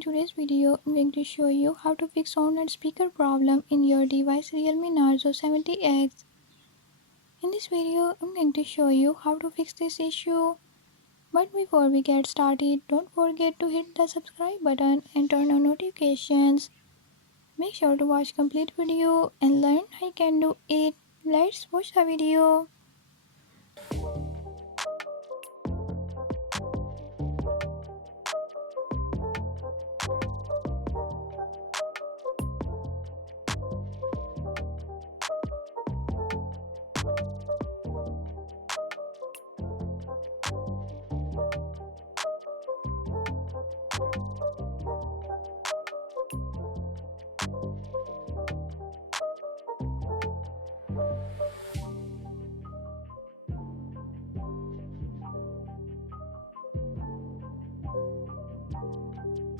In today's video, I'm going to show you how to fix sound and speaker problem in your device Realme Narzo 70X. In this video, I'm going to show you how to fix this issue. But before we get started, don't forget to hit the subscribe button and turn on notifications. Make sure to watch complete video and learn how you can do it. Let's watch the video.